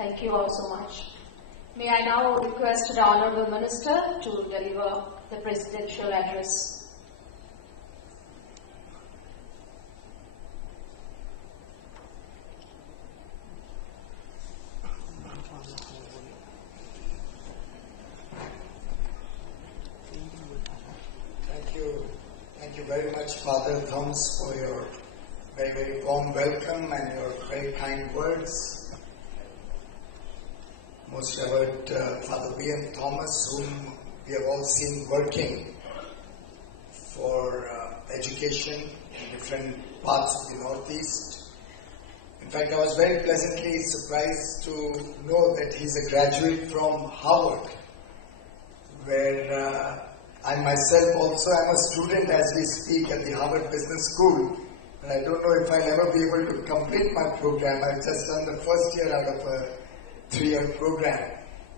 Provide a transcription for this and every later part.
Thank you all so much. May I now request the Honourable Minister to deliver the presidential address. Thank you very much, Father Thomas, for your very, very warm welcome and your very kind words. Most revered Father B.N. Thomas, whom we have all seen working for education in different parts of the Northeast. In fact, I was very pleasantly surprised to know that he's a graduate from Harvard, where I myself also am a student as we speak at the Harvard Business School. And I don't know if I'll ever be able to complete my program. I've just done the first year out of a 3-year program.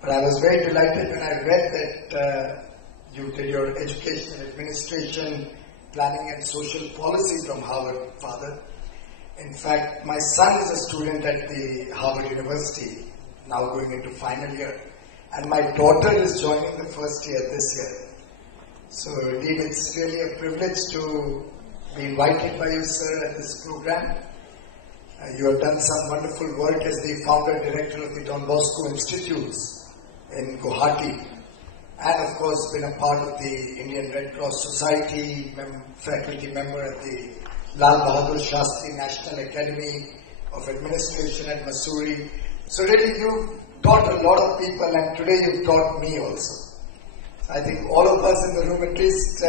But I was very delighted when I read that you did your education and administration, planning and social policy from Harvard, Father. In fact, my son is a student at the Harvard University, now going into final year. And my daughter is joining the first year this year. So indeed, it's really a privilege to be invited by you, sir, at this program. You have done some wonderful work as the founder-director of the Don Bosco Institutes in Guwahati, and of course been a part of the Indian Red Cross Society, faculty member at the Lal Bahadur Shastri National Academy of Administration at Missouri. So really you've taught a lot of people, and today you've taught me also. I think all of us in the room, at least,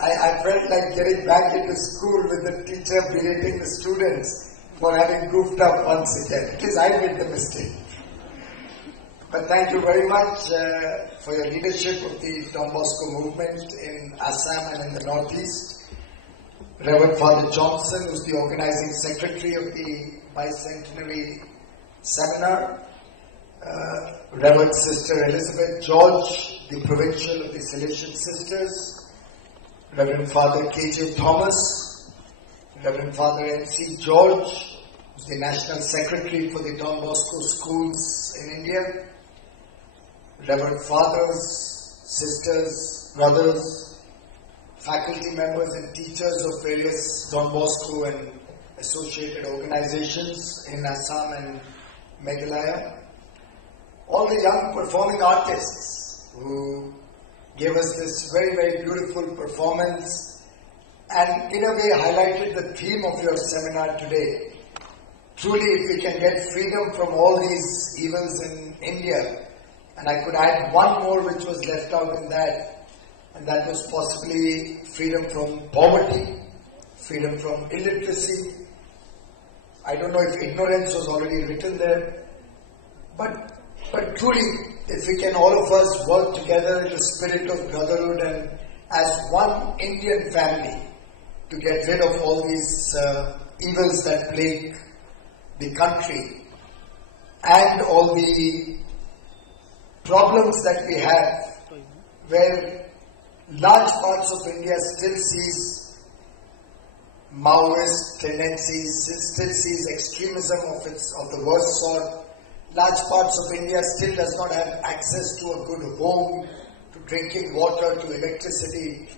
I felt like getting back into school with the teacher berating the students for having goofed up once again. At least I made the mistake. But thank you very much for your leadership of the Don Bosco movement in Assam and in the Northeast. Reverend Father Johnson, who's the organizing secretary of the Bicentenary Seminar. Reverend Sister Elizabeth George, the Provincial of the Salesian Sisters, Reverend Father K.J. Thomas, Reverend Father M.C. George, who's the National Secretary for the Don Bosco Schools in India, Reverend Fathers, Sisters, Brothers, faculty members and teachers of various Don Bosco and associated organizations in Assam and Meghalaya, all the young performing artists who gave us this very, very beautiful performance and in a way highlighted the theme of your seminar today. Truly, if we can get freedom from all these evils in India, and I could add one more which was left out in that, and that was possibly freedom from poverty, freedom from illiteracy. I don't know if ignorance was already written there, but truly, if we can all of us work together in the spirit of brotherhood and as one Indian family to get rid of all these evils that plague the country and all the problems that we have, where large parts of India still sees Maoist tendencies, still sees extremism of the worst sort. Large parts of India still does not have access to a good home, to drinking water, to electricity,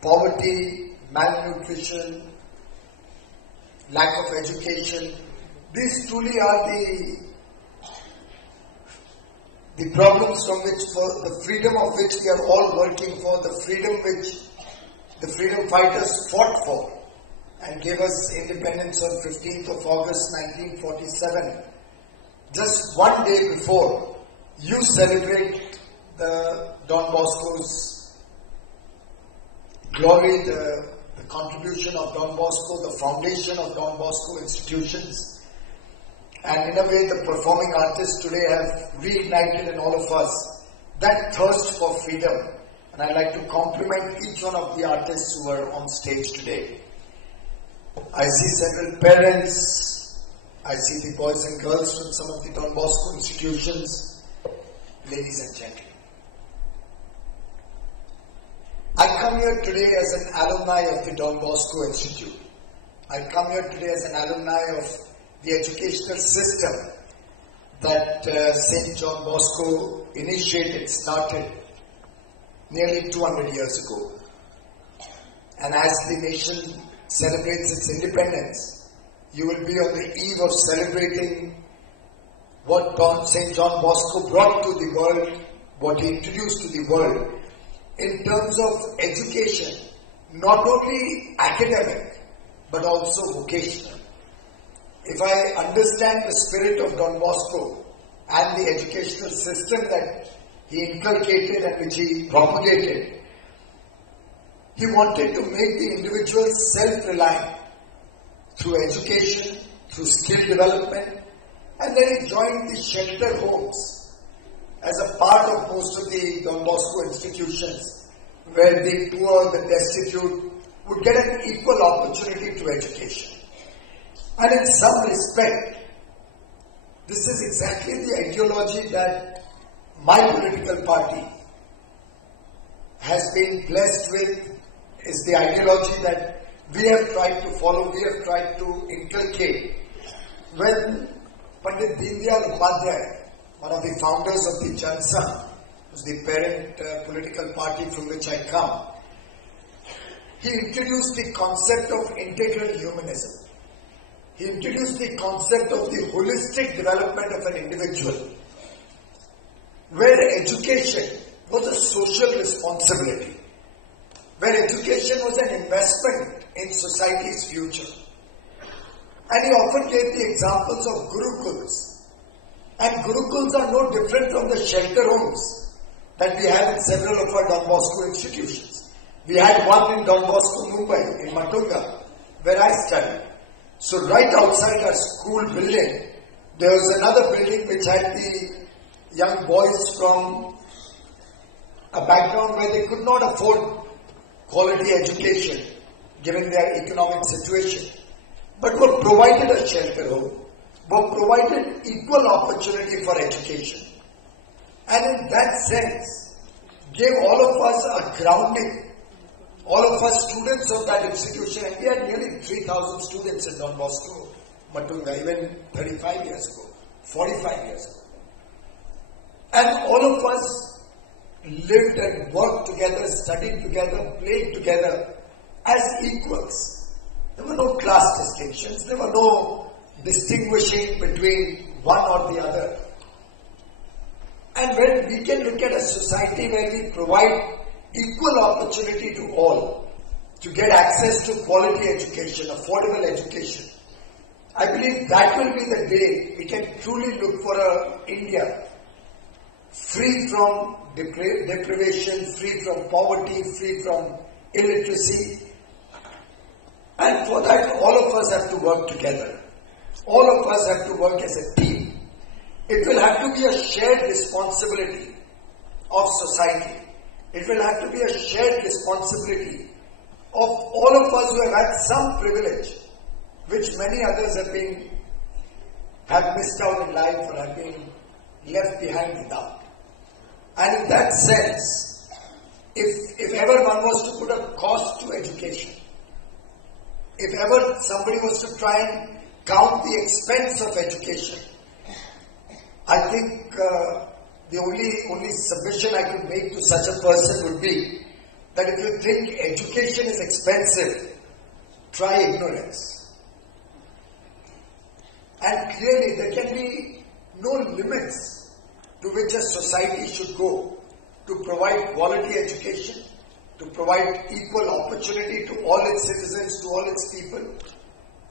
poverty, malnutrition, lack of education. These truly are the problems from which, for the freedom of which we are all working for, the freedom which the freedom fighters fought for and gave us independence on 15th of August 1947. Just one day before, you celebrate the Don Bosco's glory, the contribution of Don Bosco, the foundation of Don Bosco institutions. And in a way, the performing artists today have reignited in all of us that thirst for freedom. And I'd like to compliment each one of the artists who are on stage today. I see several parents. I see the boys and girls from some of the Don Bosco institutions, ladies and gentlemen. I come here today as an alumni of the Don Bosco Institute. I come here today as an alumni of the educational system that St. John Bosco started nearly 200 years ago. And as the nation celebrates its independence, you will be on the eve of celebrating what St. John Bosco brought to the world, what he introduced to the world in terms of education, not only academic, but also vocational. If I understand the spirit of Don Bosco and the educational system that he inculcated and which he propagated, he wanted to make the individual self-reliant through education, through skill development, and then he joined the shelter homes as a part of most of the Don Bosco institutions, where the poor, the destitute would get an equal opportunity to education. And in some respect, this is exactly the ideology that my political party has been blessed with, is the ideology that we have tried to follow, we have tried to inculcate. When Pandit Deendayal Upadhyay, one of the founders of the Jansangh, who's the parent political party from which I come, he introduced the concept of integral humanism. He introduced the concept of the holistic development of an individual, where education was a social responsibility, where education was an investment in society's future. And he often gave the examples of Gurukuls. And Gurukuls are no different from the shelter homes that we have in several of our Don Bosco institutions. We had one in Don Bosco, Mumbai, in Matunga, where I studied. So right outside our school building, there was another building which had the young boys from a background where they could not afford quality education given their economic situation, but were provided a shelter home, were provided equal opportunity for education. And in that sense, gave all of us a grounding. All of us students of that institution, and we had nearly 3,000 students in Don Bosco, Matunga, even 35 years ago, 45 years ago. And all of us lived and worked together, studied together, played together as equals. There were no class distinctions, there were no distinguishing between one or the other. And when we can look at a society where we provide equal opportunity to all to get access to quality education, affordable education, I believe that will be the day we can truly look for an India free from deprivation, free from poverty, free from illiteracy. And for that, all of us have to work together. All of us have to work as a team. It will have to be a shared responsibility of society. It will have to be a shared responsibility of all of us who have had some privilege, which many others have missed out in life or have been left behind without. And in that sense, if ever one was to put a cost to education, if ever somebody was to try and count the expense of education, I think the only submission I could make to such a person would be that if you think education is expensive, try ignorance. And clearly there can be no limits to which a society should go to provide quality education, to provide equal opportunity to all its citizens, to all its people.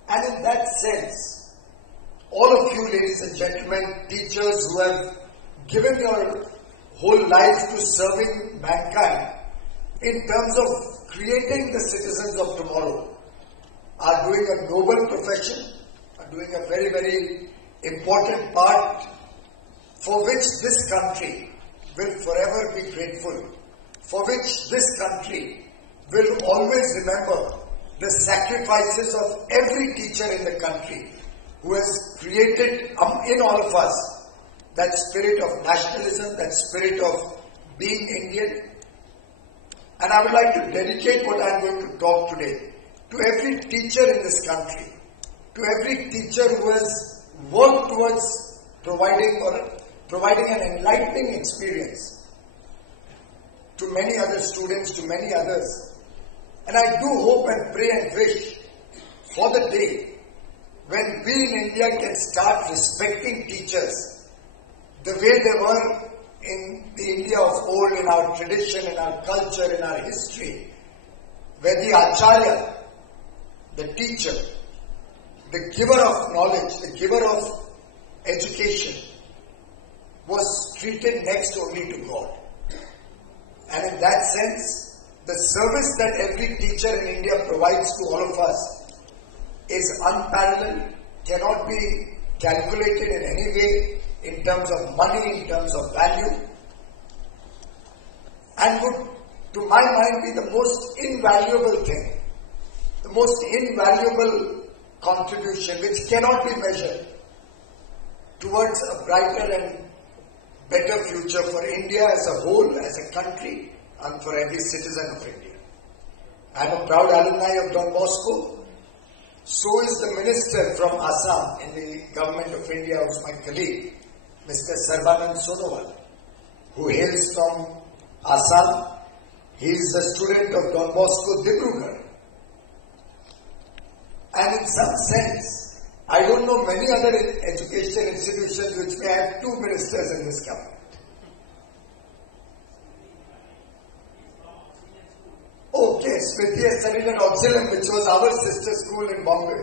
And in that sense, all of you, ladies and gentlemen, teachers who have given your whole life to serving mankind in terms of creating the citizens of tomorrow, are doing a noble profession, are doing a very, very important part for which this country will forever be grateful, for which this country will always remember the sacrifices of every teacher in the country who has created in all of us that spirit of nationalism, that spirit of being Indian. And I would like to dedicate what I am going to talk today to every teacher in this country, to every teacher who has worked towards providing an enlightening experience to many other students, to many others. And I do hope and pray and wish for the day when we in India can start respecting teachers the way they were in the India of old, in our tradition, in our culture, in our history, where the Acharya, the teacher, the giver of knowledge, the giver of education, was treated next only to God. And in that sense, the service that every teacher in India provides to all of us is unparalleled, cannot be calculated in any way in terms of money, in terms of value, and would, to my mind, be the most invaluable thing, the most invaluable contribution which cannot be measured towards a brighter and better future for India as a whole, as a country, and for every citizen of India. I am a proud alumni of Don Bosco. So is the minister from Assam in the government of India, who is my colleague, Mr. Sarbanand Sonowal, who hails from Assam. He is a student of Don Bosco, Dibrugarh. And in some sense, I don't know many other education institutions which may have two ministers in this government. Okay, Smriti has studied at Auxilium, which was our sister school in Bombay.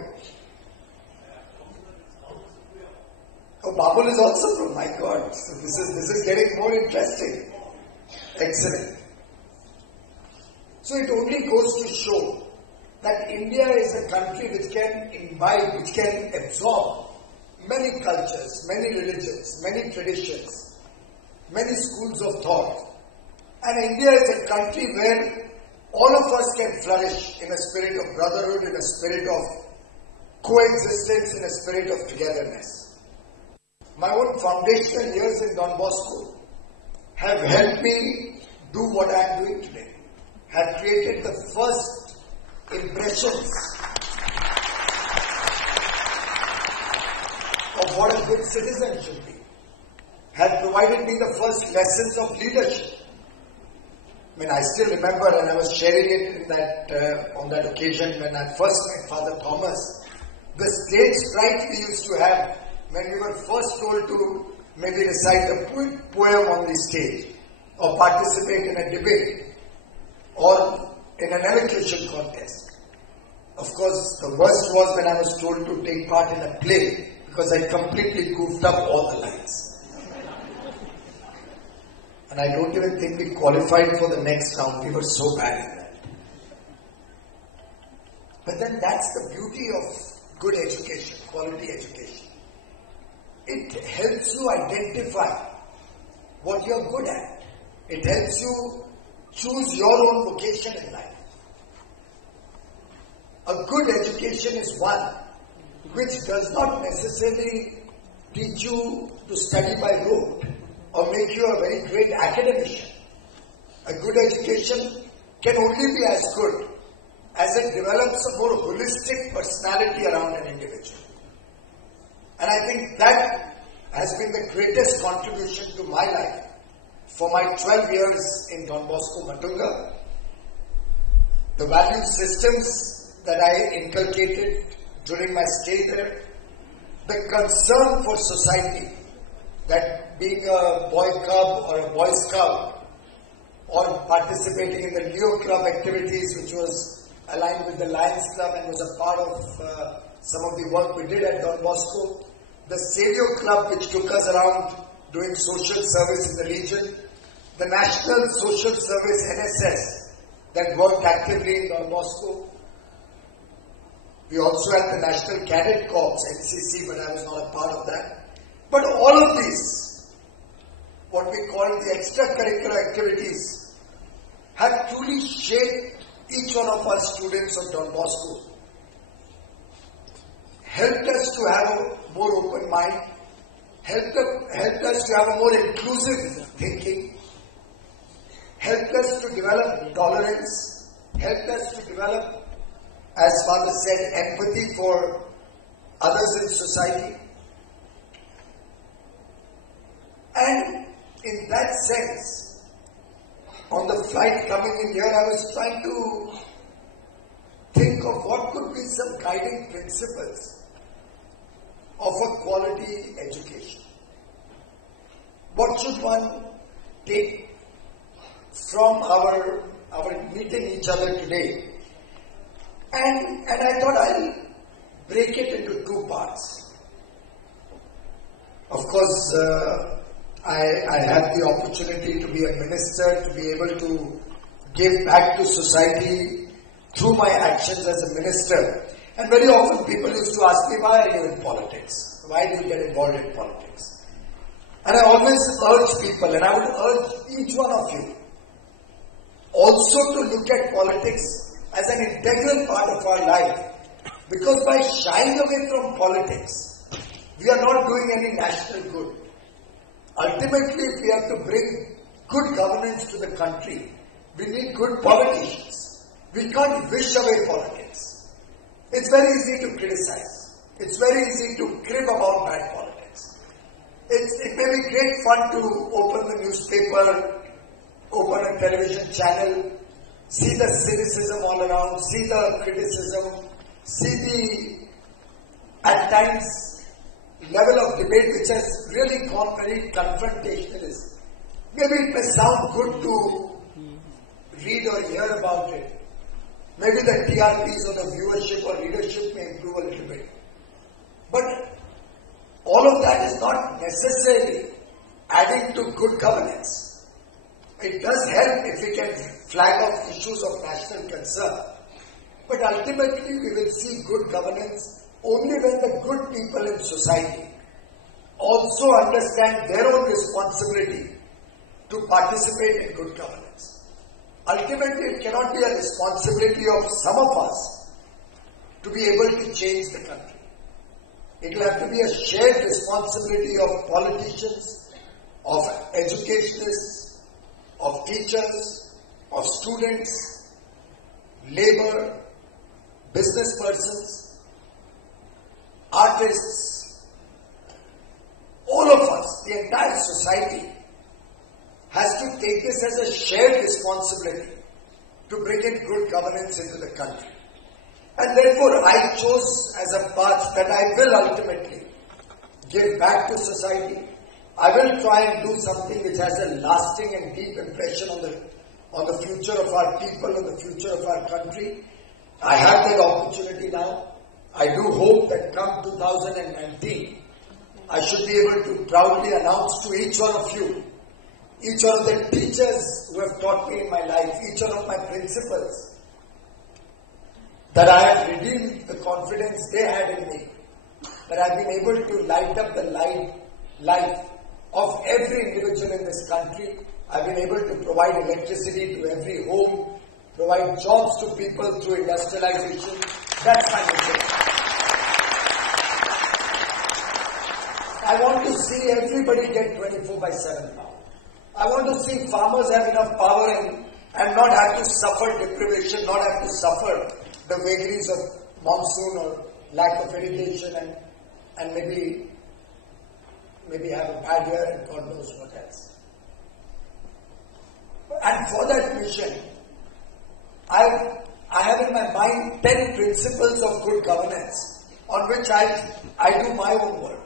Oh, Babul is also from, my God. So this is getting more interesting. Excellent. So it only goes to show that India is a country which can imbibe, which can absorb many cultures, many religions, many traditions, many schools of thought. And India is a country where all of us can flourish in a spirit of brotherhood, in a spirit of coexistence, in a spirit of togetherness. My own foundational years in Don Bosco have helped me do what I am doing today, have created the first impressions of what a good citizen should be, have provided me the first lessons of leadership. I mean, I still remember, and I was sharing it in that on that occasion when I first met Father Thomas, the stage fright we used to have when we were first told to maybe recite a poem on the stage, or participate in a debate, or in an elocution contest. Of course, the worst was when I was told to take part in a play, because I completely goofed up all the lines. And I don't even think we qualified for the next round. We were so bad at that. But then that's the beauty of good education, quality education. It helps you identify what you're good at. It helps you choose your own vocation in life. A good education is one which does not necessarily teach you to study by rote or make you a very great academician. A good education can only be as good as it develops a more holistic personality around an individual. And I think that has been the greatest contribution to my life for my 12 years in Don Bosco, Matunga. The value systems that I inculcated during my stay there, the concern for society, that being a boy cub or a boy scout or participating in the Leo Club activities, which was aligned with the Lions Club and was a part of some of the work we did at Don Bosco, the Saviour Club, which took us around doing social service in the region, the National Social Service NSS that worked actively in Don Bosco. We also had the National Cadet Corps, NCC, but I was not a part of that. But all of these, what we call the extracurricular activities, have truly shaped each one of us students of Don Bosco, helped us to have a more open mind, helped us to have a more inclusive thinking, helped us to develop tolerance, helped us to develop, as Father said, empathy for others in society. And in that sense, on the flight coming in here, I was trying to think of what could be some guiding principles of a quality education. What should one take from our meeting each other today? And I thought I'll break it into two parts. Of course, I had the opportunity to be a minister, to be able to give back to society through my actions as a minister. And very often people used to ask me, why are you in politics? Why do you get involved in politics? And I always urge people, and I would urge each one of you, also to look at politics as an integral part of our life. Because by shying away from politics, we are not doing any national good. Ultimately, if we have to bring good governance to the country, we need good politicians. We can't wish away politics. It's very easy to criticize. It's very easy to crib about bad politics. It may be great fun to open the newspaper, open a television channel, see the cynicism all around, see the criticism, see the, at times, level of debate which has really gone very confrontationalist. Maybe it may sound good to read or hear about it. Maybe the TRPs or the viewership or readership may improve a little bit. But all of that is not necessarily adding to good governance. It does help if we can flag off issues of national concern. But ultimately we will see good governance only when the good people in society also understand their own responsibility to participate in good governance. Ultimately, it cannot be a responsibility of some of us to be able to change the country. It will have to be a shared responsibility of politicians, of educationists, of teachers, of students, labor, business persons, artists, all of us, the entire society, has to take this as a shared responsibility to bring in good governance into the country. And therefore, I chose as a path that I will ultimately give back to society. I will try and do something which has a lasting and deep impression on the future of our people and the future of our country. I have that opportunity now. I do hope that come 2019, I should be able to proudly announce to each one of you, each one of the teachers who have taught me in my life, each one of my principals, that I have redeemed the confidence they had in me, that I have been able to light up the life of every individual in this country. I have been able to provide electricity to every home, provide jobs to people through industrialization. That's my mission. I want to see everybody get 24/7 power. I want to see farmers have enough power and not have to suffer deprivation, not have to suffer the vagaries of monsoon or lack of irrigation and maybe have a bad year and God knows what else. And for that mission, I have in my mind 10 principles of good governance on which I do my own work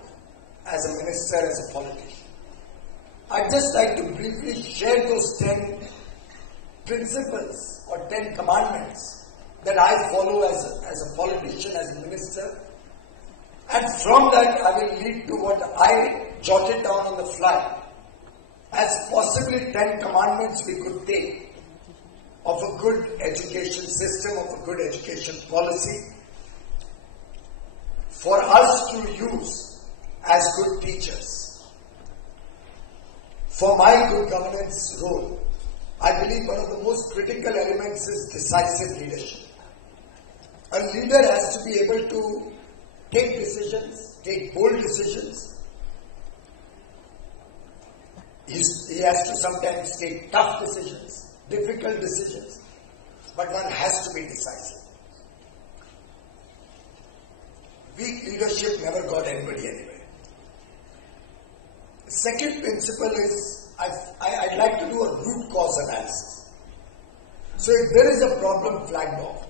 as a minister, as a politician. I'd just like to briefly share those 10 principles or 10 commandments that I follow as a politician, as a minister. And from that I will lead to what I jotted down on the fly as possibly 10 commandments we could take of a good education system, of a good education policy for us to use as good teachers. For my good governance role, I believe one of the most critical elements is decisive leadership. A leader has to be able to take decisions, take bold decisions. He has to sometimes take tough decisions, difficult decisions, but one has to be decisive. Weak leadership never got anybody anywhere. Second principle is I'd like to do a root cause analysis. So if there is a problem flagged off,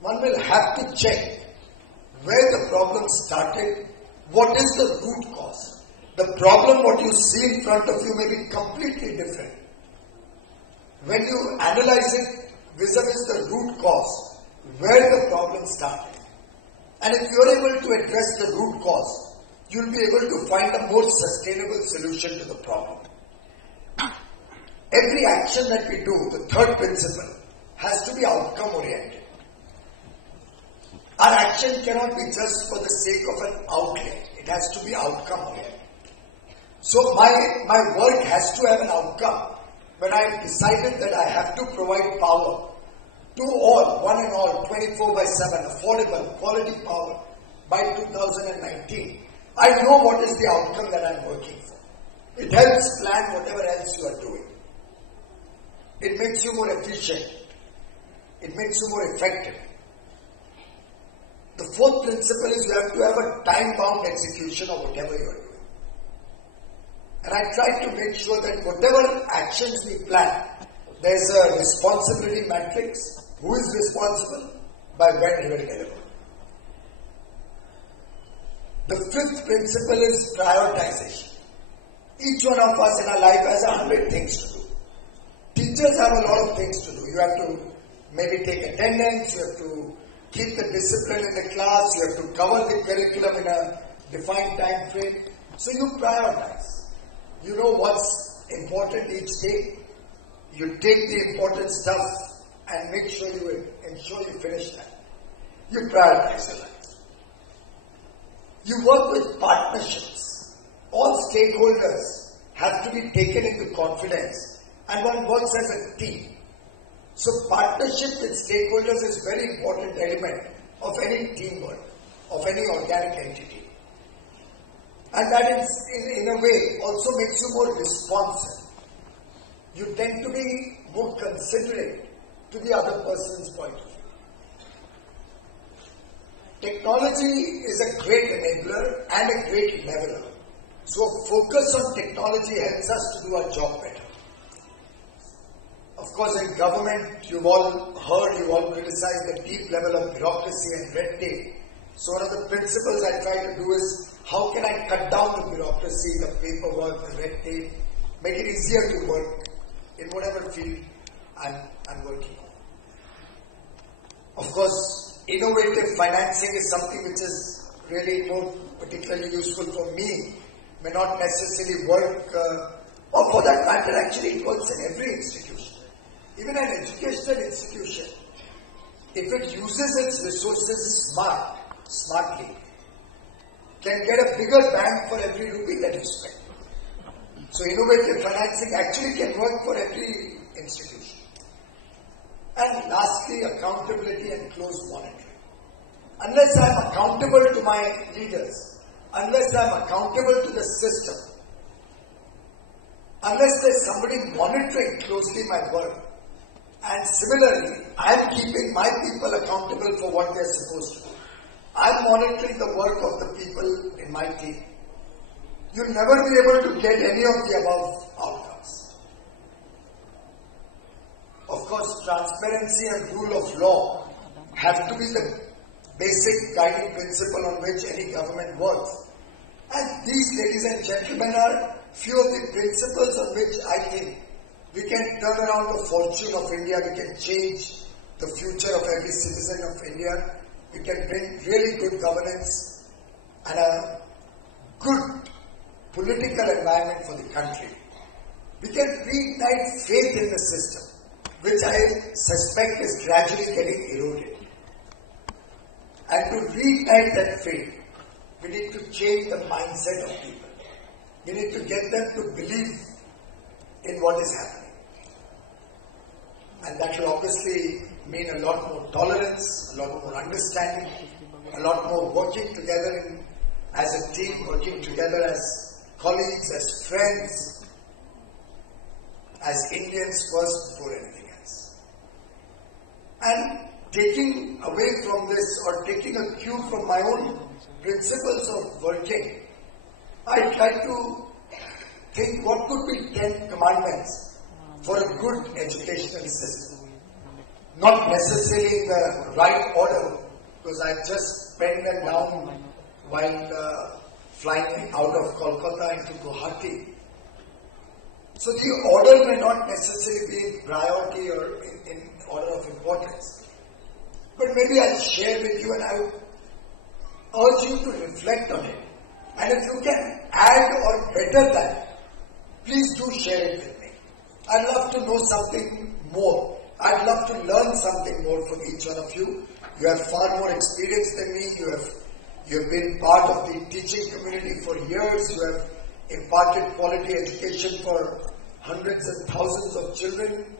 one will have to check where the problem started, what is the root cause. The problem, what you see in front of you, may be completely different. When you analyze it vis-a-vis the root cause, where the problem started. And if you are able to address the root cause, you will be able to find a more sustainable solution to the problem. Every action that we do, the third principle, has to be outcome oriented. Our action cannot be just for the sake of an outlet. It has to be outcome oriented. So my work has to have an outcome. When I have decided that I have to provide power to all, one and all, 24/7, affordable, quality power by 2019, I know what is the outcome that I am working for. It helps plan whatever else you are doing. It makes you more efficient. It makes you more effective. The fourth principle is you have to have a time-bound execution of whatever you are doing. And I try to make sure that whatever actions we plan, there's a responsibility matrix. Who is responsible? By when he will deliver. The fifth principle is prioritization. Each one of us in our life has 100 things to do. Teachers have a lot of things to do. You have to maybe take attendance, you have to keep the discipline in the class, you have to cover the curriculum in a defined time frame. So you prioritize. You know what's important each day. You take the important stuff and make sure you ensure you finish that. You prioritize your life. You work with partnerships. All stakeholders have to be taken into confidence and one works as a team. So partnership with stakeholders is a very important element of any teamwork, of any organic entity. And that is, in a way, also makes you more responsive. You tend to be more considerate to the other person's point of view. Technology is a great enabler and a great leveler. So focus on technology helps us to do our job better. Of course, in government, you've all heard, you've all criticized the deep level of bureaucracy and red tape. So one of the principles I try to do is, how can I cut down the bureaucracy, the paperwork, the red tape, make it easier to work in whatever field I'm working on. Of course, innovative financing is something which is really more particularly useful for me, may not necessarily work, or for that matter, actually it works in every institution. Even an educational institution, if it uses its resources smartly, can get a bigger bang for every rupee that you spend. So innovative financing actually can work for every institution. And lastly, accountability and close monitoring. Unless I am accountable to my leaders, unless I am accountable to the system, unless there is somebody monitoring closely my work, and similarly, I am keeping my people accountable for what they are supposed to do. I am monitoring the work of the people in my team. You'll never be able to get any of the above outcomes. Of course, transparency and rule of law have to be the basic guiding principle on which any government works. And these, ladies and gentlemen, are few of the principles on which I think we can turn around the fortune of India, we can change the future of every citizen of India, we can bring really good governance and a good political environment for the country. We can reignite faith in the system, which I suspect is gradually getting eroded. And to reignite that faith, we need to change the mindset of people. We need to get them to believe in what is happening. And that will obviously mean a lot more tolerance, a lot more understanding, a lot more working together as a team, working together as colleagues, as friends, as Indians first before anything else. And taking away from this or taking a cue from my own principles of working, I try to think what could be 10 commandments for a good educational system. Not necessarily in the right order, because I just penned them down while flying out of Kolkata into Guwahati. So the order may not necessarily be in priority or in order of importance. But maybe I'll share with you and I'll urge you to reflect on it. And if you can add or better that, please do share it with me. I'd love to know something more. I'd love to learn something more from each one of you. You have far more experience than me. You have been part of the teaching community for years. You have imparted quality education for hundreds and thousands of children.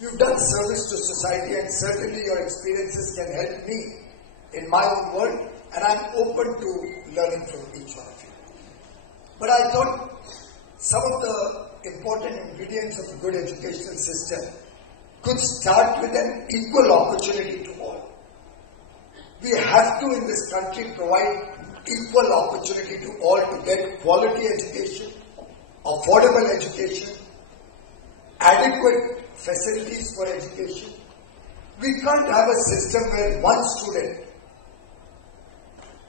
You've done service to society, and certainly your experiences can help me in my own world, and I'm open to learning from each one of you. But I thought some of the important ingredients of a good educational system could start with an equal opportunity to all. We have to, in this country, provide equal opportunity to all to get quality education, affordable education, adequate facilities for education. We can't have a system where one student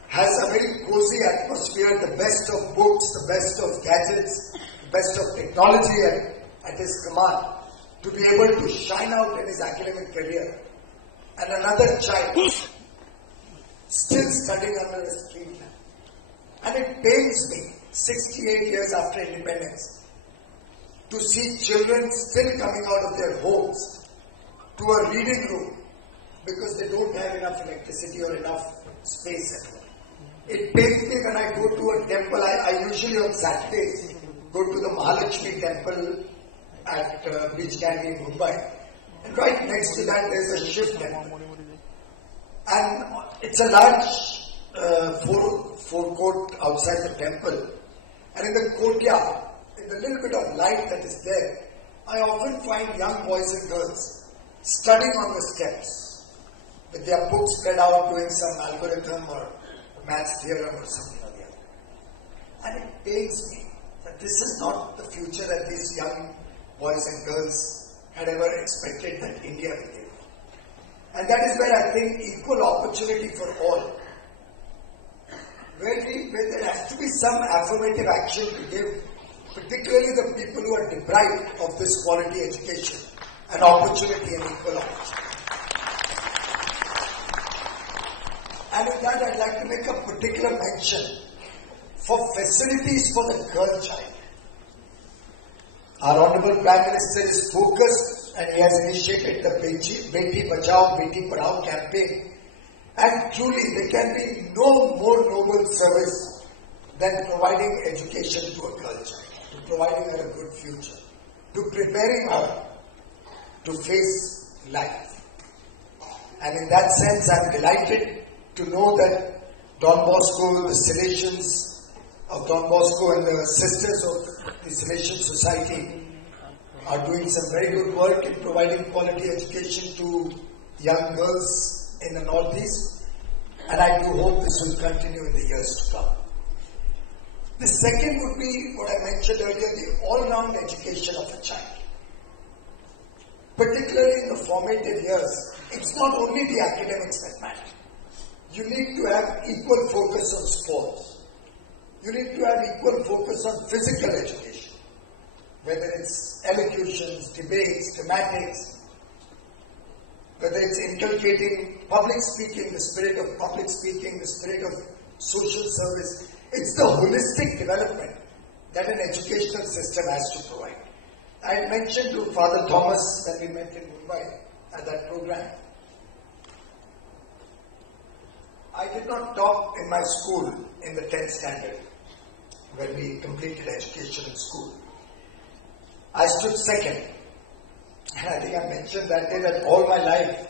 has a very cozy atmosphere, the best of books, the best of gadgets, the best of technology at his command to be able to shine out in his academic career, and another child still studying under a street lamp. And it pains me, 68 years after independence, to see children still coming out of their homes to a reading room because they don't have enough electricity or enough space at home. It pains me when I go to a temple. I usually on Saturdays go to the Mahalakshmi temple at Bicentenary in Mumbai. And right next to that there is a Shiv temple. And it's a large forecourt outside the temple. And in the courtyard, in the little bit of light that is there, I often find young boys and girls studying on the steps with their books spread out doing some algorithm or maths theorem or something or the other. And it pains me that this is not the future that these young boys and girls had ever expected that India would give. And that is where I think equal opportunity for all, where there has to be some affirmative action to give, particularly the people who are deprived of this quality education, an opportunity and equal opportunity. And with that, I'd like to make a particular mention for facilities for the girl child. Our Honorable Prime Minister is focused and he has initiated the Beti Bachao, Beti Padhao campaign. And truly, there can be no more noble service than providing education to a girl child, to providing her a good future, to preparing her to face life. And in that sense, I'm delighted to know that Don Bosco, the Salesians of Don Bosco and the Sisters of the Salesian Society are doing some very good work in providing quality education to young girls in the Northeast, and I do hope this will continue in the years to come. The second would be what I mentioned earlier, the all-round education of a child. Particularly in the formative years, it's not only the academics that matter. You need to have equal focus on sports. You need to have equal focus on physical education, whether it's elocutions, debates, thematics, whether it's inculcating public speaking, the spirit of public speaking, the spirit of social service. It's the holistic development that an educational system has to provide. I had mentioned to Father Thomas when we met in Mumbai at that program. I did not top in my school in the 10th standard when we completed education in school. I stood second. And I think I mentioned that day that all my life,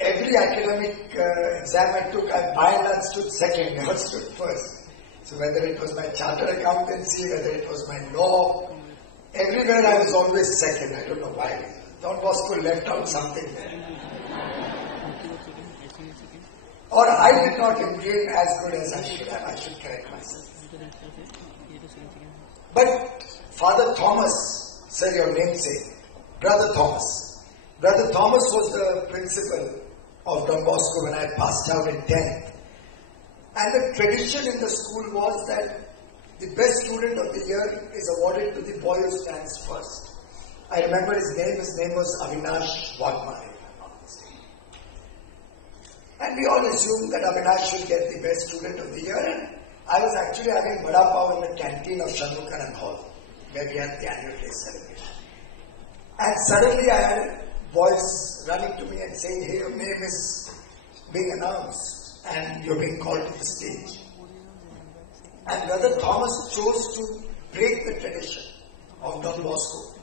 every academic exam I took, I by and large stood second, never stood first. So whether it was my chartered accountancy, whether it was my law, everywhere I was always second. I don't know why. Don Bosco left out something there. Or I did not improve as good as I should have. I should correct myself. But Father Thomas, sir, your namesake, Brother Thomas. Brother Thomas was the principal of Don Bosco when I passed out in 10th. And the tradition in the school was that the best student of the year is awarded to the boy who stands first. I remember his name was Avinash Wagmar. And we all assumed that Avinash should get the best student of the year, and I was actually having vada pav in the canteen of Shanmukanand Hall, where we had the annual day celebration. And suddenly I had boys running to me and saying, hey, your name is being announced and you're being called to the stage. And Brother Thomas chose to break the tradition of Don Bosco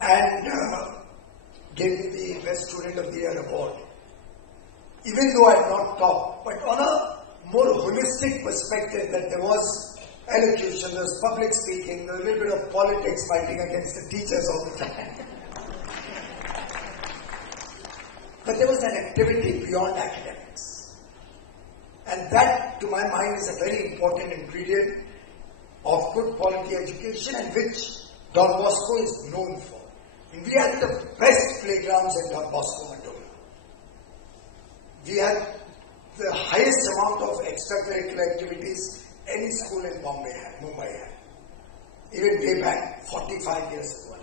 and gave me the Best Student of the Year award. Even though I had not taught, but on a more holistic perspective, that there was elocution, there was public speaking, there was a little bit of politics, fighting against the teachers all the time. But there was an activity beyond academics. And that, to my mind, is a very important ingredient of good quality education, and which Don Bosco is known for. And we had the best playgrounds in Don Bosco, Mandoli. We had the highest amount of extracurricular activities any school in Mumbai had. Even way back, 45 years ago,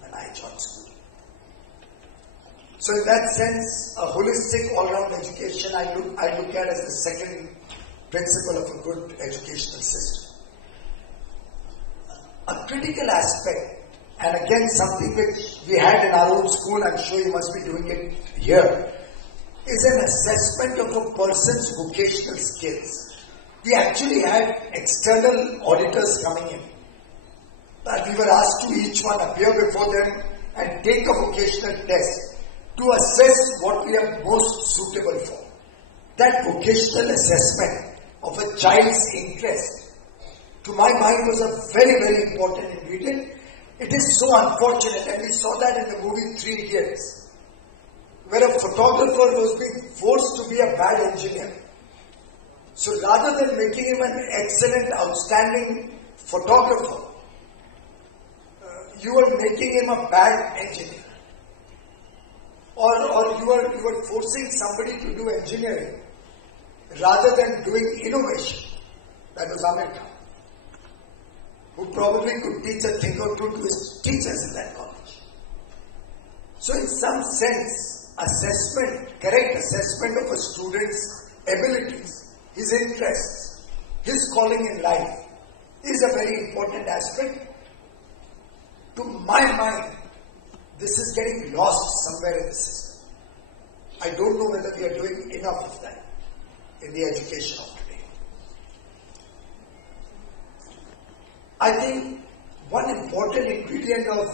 when I joined school. So in that sense, a holistic all-round education I look at as the second principle of a good educational system. A critical aspect, and again something which we had in our own school, I'm sure you must be doing it here, is an assessment of a person's vocational skills. We actually had external auditors coming in. And we were asked to each one appear before them and take a vocational test to assess what we are most suitable for. That vocational assessment of a child's interest, to my mind, was a very, very important ingredient. It is so unfortunate, and we saw that in the movie 3 Idiots, where a photographer was being forced to be a bad engineer. So rather than making him an excellent, outstanding photographer, you were making him a bad engineer. Or you were forcing somebody to do engineering rather than doing innovation. That was Amir Khan, who probably could teach a thing or two to his teachers in that college. So in some sense, correct assessment of a student's abilities, his interests, his calling in life is a very important aspect. To my mind, this is getting lost somewhere in the system. I don't know whether we are doing enough of that in the education of today. I think one important ingredient of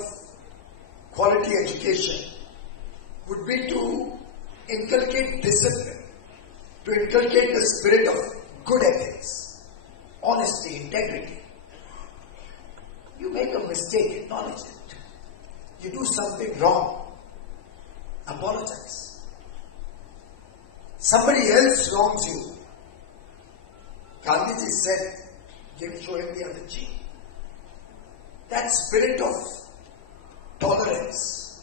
quality education would be to inculcate discipline, to inculcate the spirit of good ethics, honesty, integrity. You make a mistake, acknowledge it. You do something wrong, apologize. Somebody else wrongs you. Gandhiji said, show him the other cheek. That spirit of tolerance,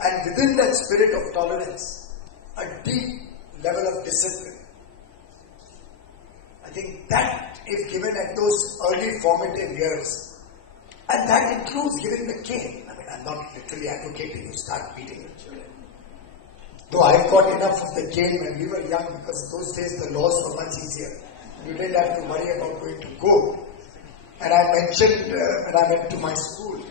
and within that spirit of tolerance, a deep level of discipline. I think that, if given at those early formative years, and that includes giving the cane. I mean, I'm not literally advocating you start beating your children. Though I've got enough of the cane when we were young, because those days the laws were much easier. You didn't have to worry about going to court. And I mentioned when I went to my school,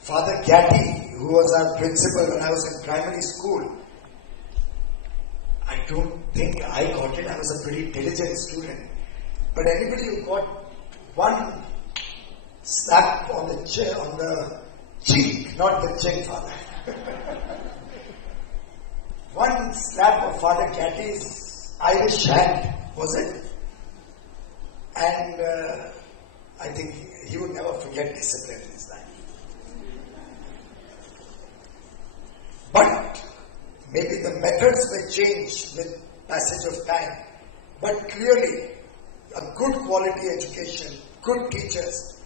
Father Gatti, who was our principal when I was in primary school, I don't think I got it. I was a pretty diligent student. But anybody who got one slap on the cheek, not the chin, Father. One slap of Father Gatti's Irish hand, was it? And I think he would never forget discipline in his life. But maybe the methods may change with passage of time. But clearly, a good quality education, good teachers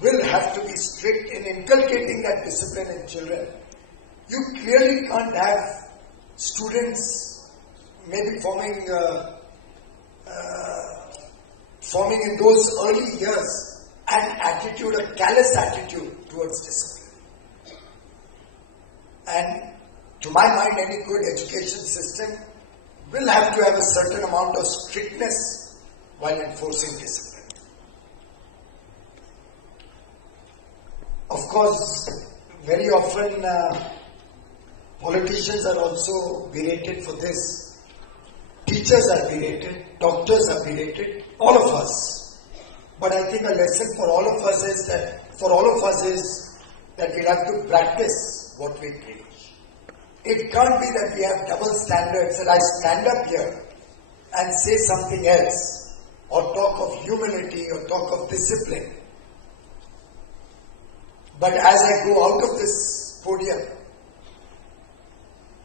will have to be strict in inculcating that discipline in children. You clearly can't have students maybe forming in those early years an attitude, a callous attitude towards discipline. And to my mind, any good education system will have to have a certain amount of strictness while enforcing discipline. Of course, very often politicians are also berated for this. Teachers are berated, doctors are berated, all of us. But I think a lesson for all of us is that we have to practice what we preach. It can't be that we have double standards, that I stand up here and say something else, or talk of humility, or talk of discipline. But as I go out of this podium,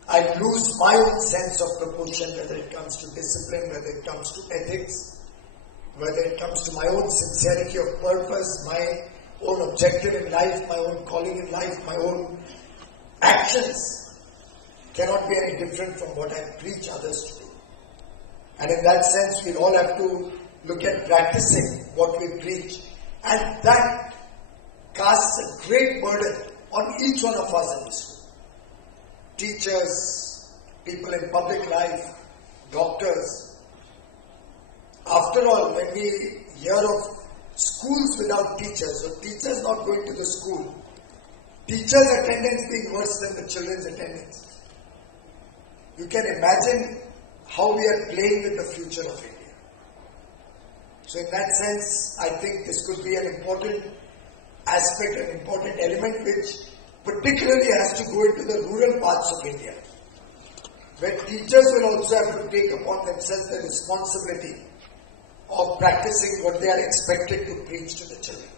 I lose my own sense of proportion, whether it comes to discipline, whether it comes to ethics, whether it comes to my own sincerity of purpose, my own objective in life, my own calling in life, my own actions cannot be any different from what I preach others to do. And in that sense, we all have to look at practicing what we preach. And that casts a great burden on each one of us in this room. Teachers, people in public life, doctors. After all, when we hear of schools without teachers, or teachers not going to the school, teachers' attendance being worse than the children's attendance, you can imagine how we are playing with the future of India. So in that sense, I think this could be an important aspect, an important element which particularly has to go into the rural parts of India, where teachers will also have to take upon themselves the responsibility of practicing what they are expected to preach to the children.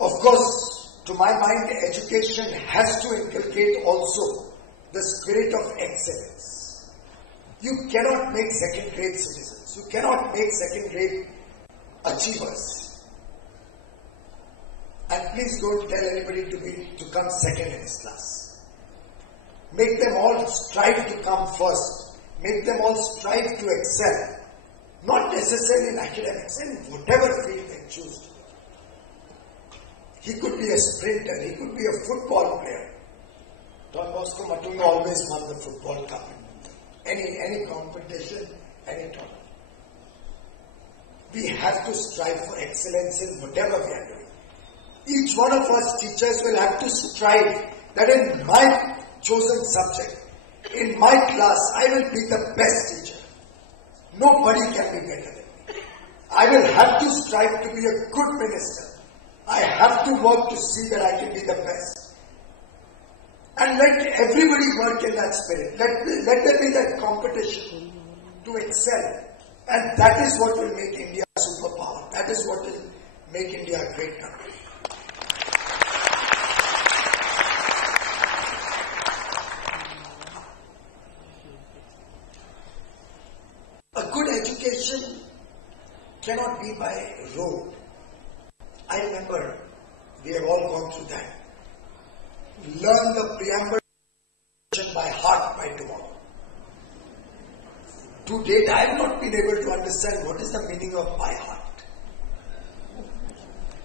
Of course, to my mind, education has to inculcate also the spirit of excellence. You cannot make second-rate citizens. You cannot make second-rate achievers. And please don't tell anybody to come second in his class. Make them all strive to come first. Make them all strive to excel. Not necessarily in academics, in whatever field they choose to do. He could be a sprinter, he could be a football player. Don Bosco Matunga always won the football cup. Any competition, any tournament. We have to strive for excellence in whatever we are doing. Each one of us teachers will have to strive that in my chosen subject, in my class, I will be the best teacher. Nobody can be better than me. I will have to strive to be a good minister. I have to work to see that I can be the best. And let everybody work in that spirit. Let there be that competition to excel. And that is what will make India a superpower. That is what will make India a great country. A good education cannot be by rote. I remember we have all gone through that. Learn the preamble by heart by tomorrow. To date, I have not been able to understand what is the meaning of by heart.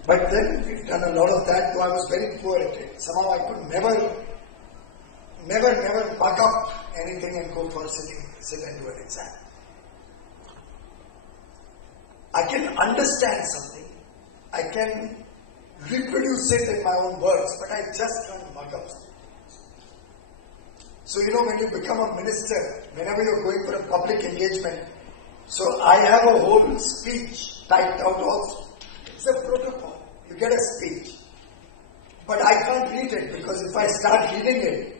But then we've done a lot of that, though I was very poor at it. Somehow I could never mug up anything and go for sit and do an exam. I can understand something. I can reproduce it in my own words, but I just can't mug up something. So, when you become a minister, whenever you're going for a public engagement, so I have a whole speech typed out also. It's a protocol. You get a speech. But I can't read it because if I start reading it,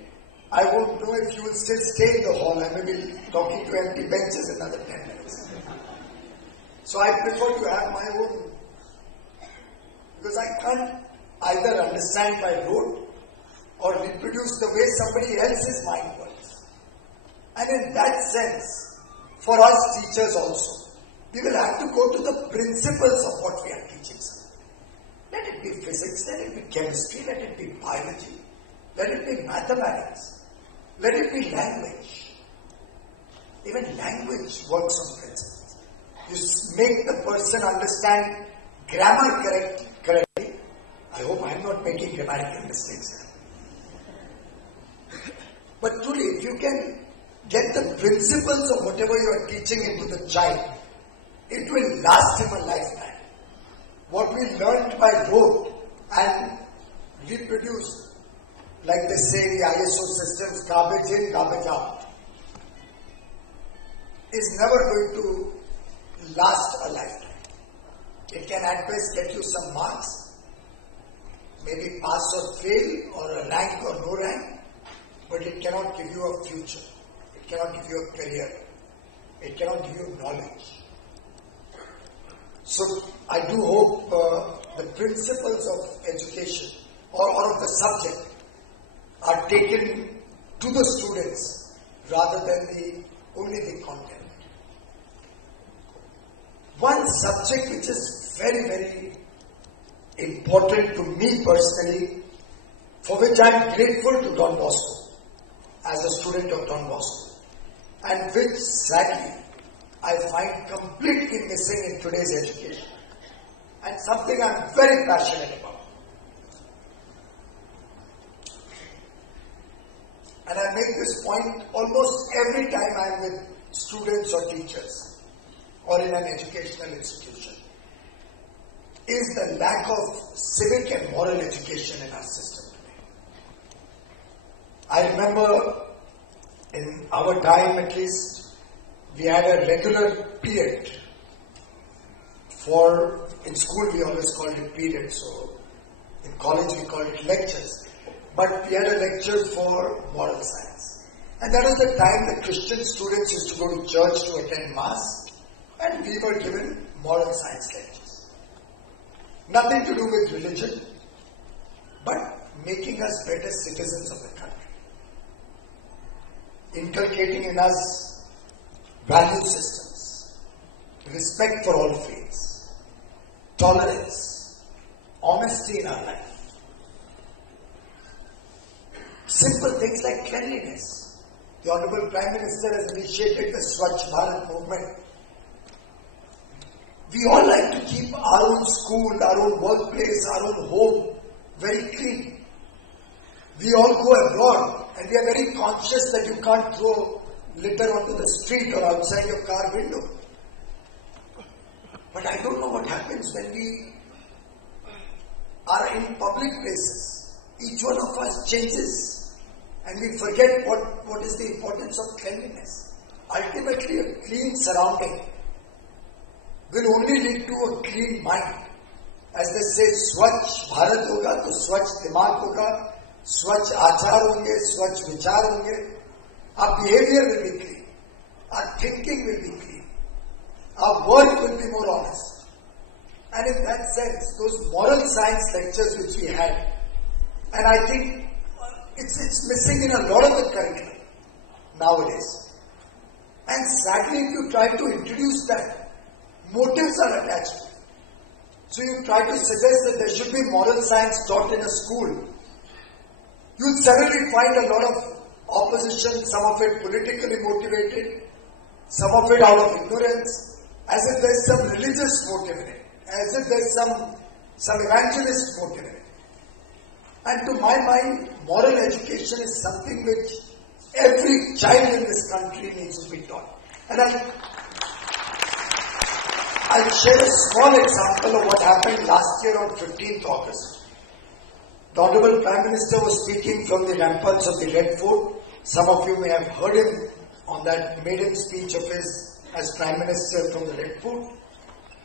I won't know if you will still stay in the hall. I may be talking to empty benches another 10 minutes. So I prefer to have my own, because I can't either understand by rote or reproduce the way somebody else's mind works. And in that sense, for us teachers also, we will have to go to the principles of what we are teaching. Let it be physics, let it be chemistry, let it be biology, let it be mathematics, let it be language. Even language works on principles. You make the person understand grammar correctly. I hope I am not making grammatical mistakes. But truly, if you can get the principles of whatever you are teaching into the child, it will last him a lifetime. What we learned by rote and reproduced, like they say in the ISO systems, garbage in, garbage out, is never going to last a lifetime. It can at best get you some marks, maybe pass or fail, or a rank or no rank, but it cannot give you a future. It cannot give you a career. It cannot give you knowledge. So I do hope the principles of education or of the subject are taken to the students rather than only the content. One subject which is very, very important to me personally, for which I am grateful to Don Bosco as a student of Don Bosco, and which sadly I find completely missing in today's education, and something I am very passionate about. And I make this point almost every time I am with students or teachers or in an educational institution, is the lack of civic and moral education in our system today. I remember in our time at least, we had a regular period in school we always called it period, so in college we called it lectures. But we had a lecture for moral science. And that was the time the Christian students used to go to church to attend Mass, and we were given moral science lectures. Nothing to do with religion, but making us better citizens of the country. Inculcating in us value systems, respect for all faiths, tolerance, honesty in our life. Simple things like cleanliness. The Honorable Prime Minister has initiated the Swachh Bharat movement. We all like to keep our own school, our own workplace, our own home very clean. We all go abroad and we are very conscious that you can't throw litter onto the street or outside your car window. But I don't know what happens when we are in public places. Each one of us changes and we forget what is the importance of cleanliness. Ultimately, a clean surrounding will only lead to a clean mind. As they say, Swachh Bharat hoga, to Swachh Dimag hoga, Swachh Achar honge, Swachh Vichar honge. Our behavior will be clean. Our thinking will be clean. Our work will be more honest. And in that sense, those moral science lectures which we had, and I think it's missing in a lot of the curriculum nowadays. And sadly, if you try to introduce that, motives are attached to it. So you try to suggest that there should be moral science taught in a school. You'll suddenly find a lot of opposition, some of it politically motivated, some of it out of ignorance, as if there's some religious motive in it, as if there's some evangelist motive in it. And to my mind, moral education is something which every child in this country needs to be taught. And I'll share a small example of what happened last year on 15th August. The Honorable Prime Minister was speaking from the ramparts of the Red Fort. Some of you may have heard him on that maiden speech of his as Prime Minister from the Red Fort.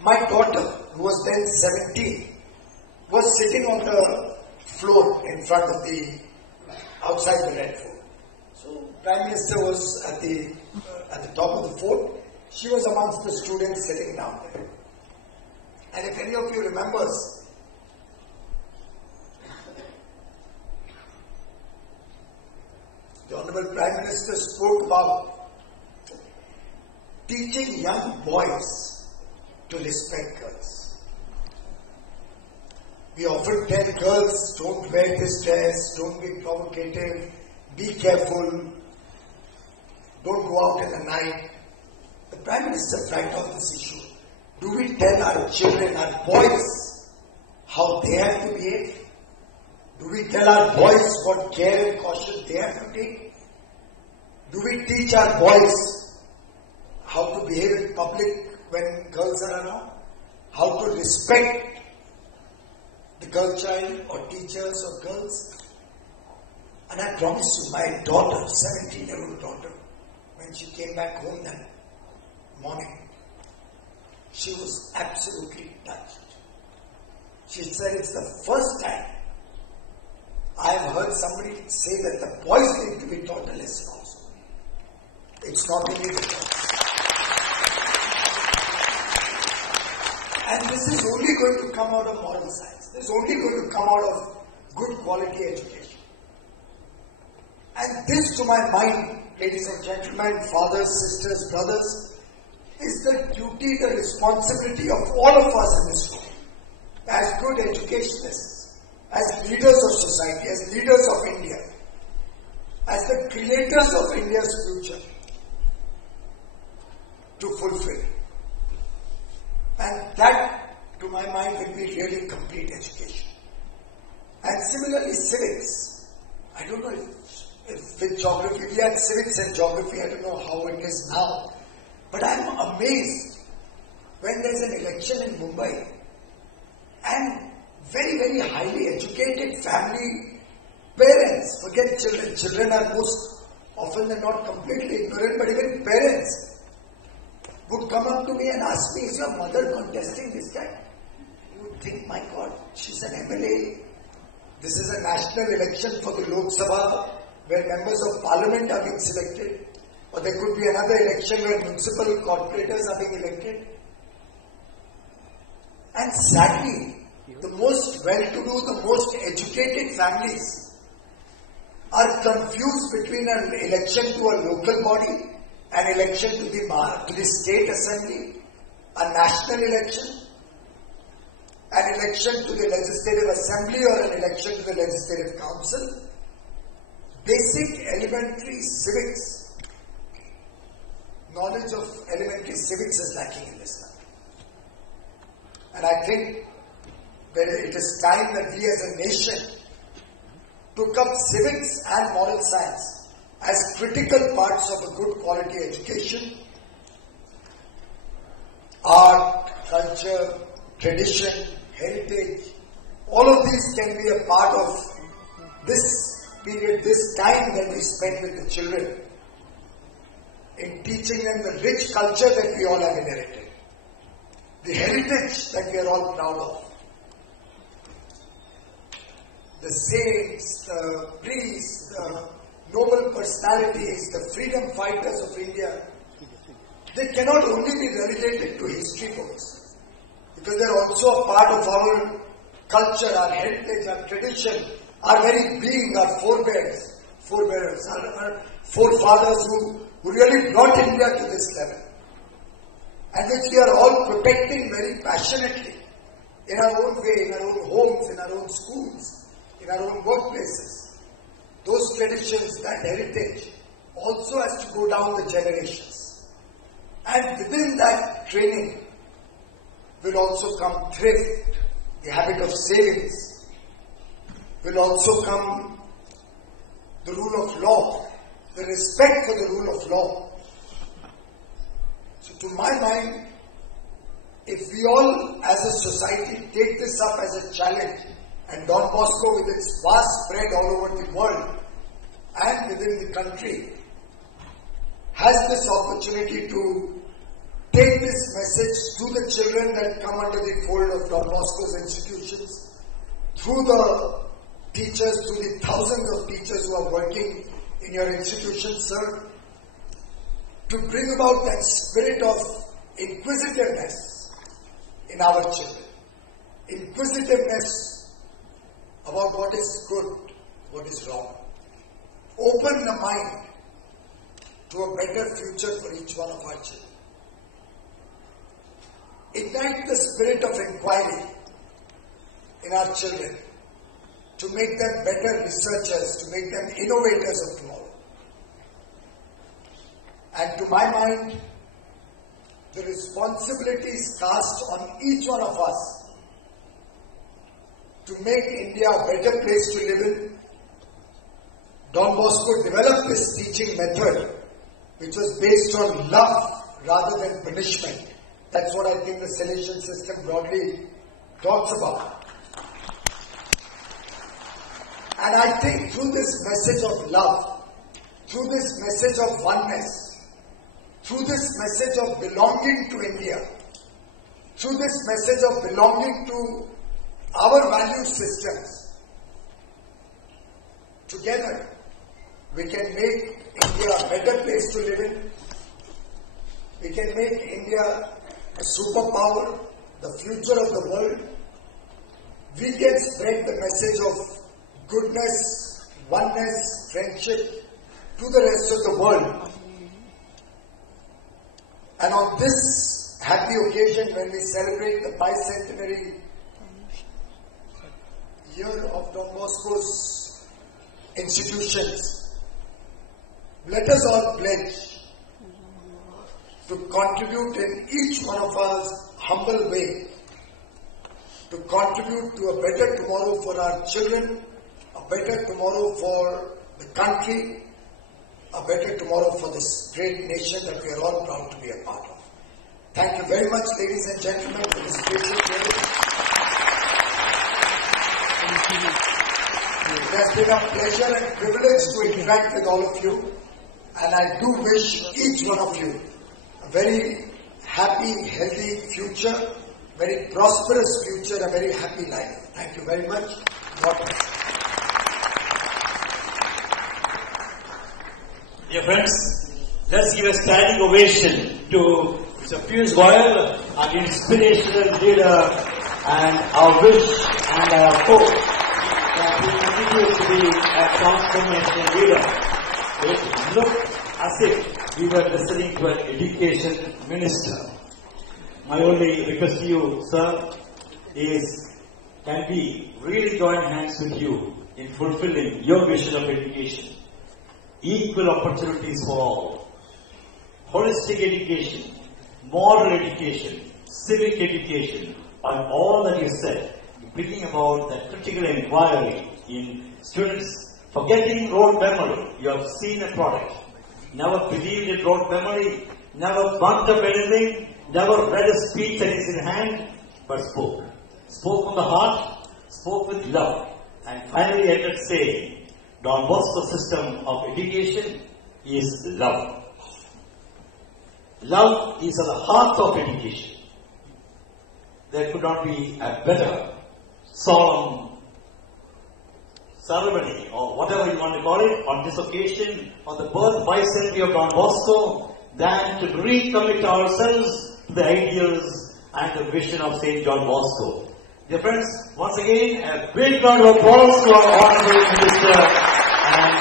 My daughter, who was then 17, was sitting on the floor in front of outside the Red Fort. So Prime Minister was at the top of the fort. She was amongst the students sitting down there. And if any of you remembers, the Honorable Prime Minister spoke about teaching young boys to respect girls. We often tell girls, don't wear this dress, don't be provocative, be careful, don't go out in the night. The Prime Minister flagged off this issue. Do we tell our children, our boys, how they have to behave? Do we tell our boys what care and caution they have to take? Do we teach our boys how to behave in public when girls are around? How to respect the girl child or teachers or girls? And I promise you, my daughter, 17-year-old daughter, when she came back home that morning, she was absolutely touched. She said, it's the first time I have heard somebody say that the boys need to be taught a lesson also. It's not only the girls. And this is only going to come out of moral science. This is only going to come out of good quality education. And this, to my mind, ladies and gentlemen, fathers, sisters, brothers, is the duty, the responsibility of all of us in this room, as good educationists, as leaders of society, as leaders of India, as the creators of India's future, to fulfill. And that, to my mind, will be really complete education. And similarly, civics. I don't know if with geography, we had civics and geography, I don't know how it is now. But I am amazed when there is an election in Mumbai and very, very highly educated family parents, forget children, children are most often than not completely ignorant, but even parents would come up to me and ask me, is your mother contesting this time? You would think, my God, she's an MLA. This is a national election for the Lok Sabha where members of parliament are being selected. Or there could be another election where municipal corporators are being elected. And sadly, the most well-to-do, the most educated families are confused between an election to a local body, an election to the state assembly, a national election, an election to the legislative assembly or an election to the legislative council. Basic elementary civics, knowledge of elementary civics is lacking in this country. And I think that it is time that we as a nation took up civics and moral science as critical parts of a good quality education. Art, culture, tradition, heritage, all of these can be a part of this period, this time that we spend with the children in teaching them the rich culture that we all have inherited, the heritage that we are all proud of. The saints, the priests, the noble personalities, the freedom fighters of India, they cannot only be relegated to history books, because they are also a part of our culture, our heritage, our tradition, our very being, our forebears, our forefathers who really brought India to this level, and which we are all protecting very passionately in our own way, in our own homes, in our own schools, in our own workplaces. Those traditions, that heritage, also has to go down the generations. And within that training will also come thrift, the habit of savings, will also come the rule of law, the respect for the rule of law. So to my mind, if we all as a society take this up as a challenge, and Don Bosco with its vast spread all over the world and within the country has this opportunity to take this message to the children that come under the fold of Don Bosco's institutions, through the teachers, through the thousands of teachers who are working in your institution, sir, to bring about that spirit of inquisitiveness in our children. Inquisitiveness about what is good, what is wrong. Open the mind to a better future for each one of our children. ignite the spirit of inquiry in our children, to make them better researchers, to make them innovators of tomorrow. And to my mind, the responsibility is cast on each one of us to make India a better place to live in. Don Bosco developed this teaching method which was based on love rather than punishment. That's what I think the Salesian system broadly talks about. And I think through this message of love, through this message of oneness, through this message of belonging to India, through this message of belonging to our value systems, together we can make India a better place to live in. We can make India a superpower, the future of the world. We can spread the message of goodness, oneness, friendship to the rest of the world. And on this happy occasion, when we celebrate the Bicentenary year of Don Bosco's institutions, let us all pledge to contribute in each one of us humble way, to contribute to a better tomorrow for our children, a better tomorrow for the country, a better tomorrow for this great nation that we are all proud to be a part of. Thank you very much, ladies and gentlemen, for this gracious meeting. It has been a pleasure and privilege to interact with all of you, and I do wish each one of you a very happy, healthy future, very prosperous future, a very happy life. Thank you very much. God bless. Dear friends, let's give a standing ovation to Mr. Piyush Goyal, our inspirational leader, and our wish and our hope that he continues to be a transformational leader. It looked as if we were listening to an education minister. My only request to you, sir, is can we really join hands with you in fulfilling your vision of education? Equal opportunities for all, holistic education, moral education, civic education, and all that you said, bringing about that critical inquiry in students forgetting rote memory. You have seen a product, never believed in rote memory, never bunked up anything, never read a speech that is in hand, but spoke. Spoke from the heart, spoke with love, and finally ended saying, Don Bosco system of education is love. Love is at the heart of education. There could not be a better solemn ceremony or whatever you want to call it on this occasion, on the birth bicentenary of Don Bosco, than to recommit ourselves to the ideals and the vision of St. John Bosco. Dear friends, once again, a big round of applause to our Honorable Minister. And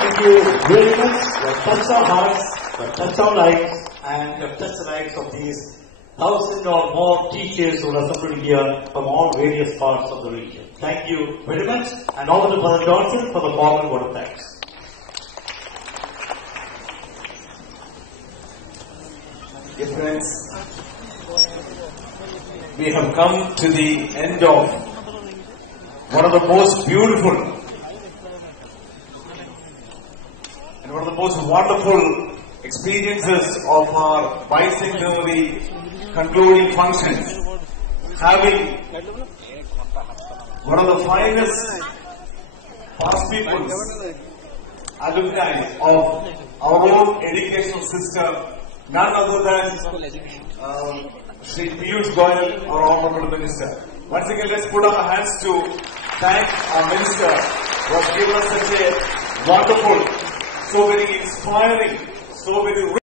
thank you very much. You have touched our hearts, you have touched our lives, and you have touched the lives of these 1,000 or more teachers who are assembled here from all various parts of the region. Thank you very much, and over to Father Johnson for the formal word of thanks. Dear friends, we have come to the end of one of the most beautiful and one of the most wonderful experiences of our bicentenary concluding functions, having one of the finest past peoples, alumni of our own educational system, none other than Sri Piyush Goyal, our Honorable Minister. Once again, let's put our hands to thank our Minister who has given us such a wonderful, so very inspiring, so very rich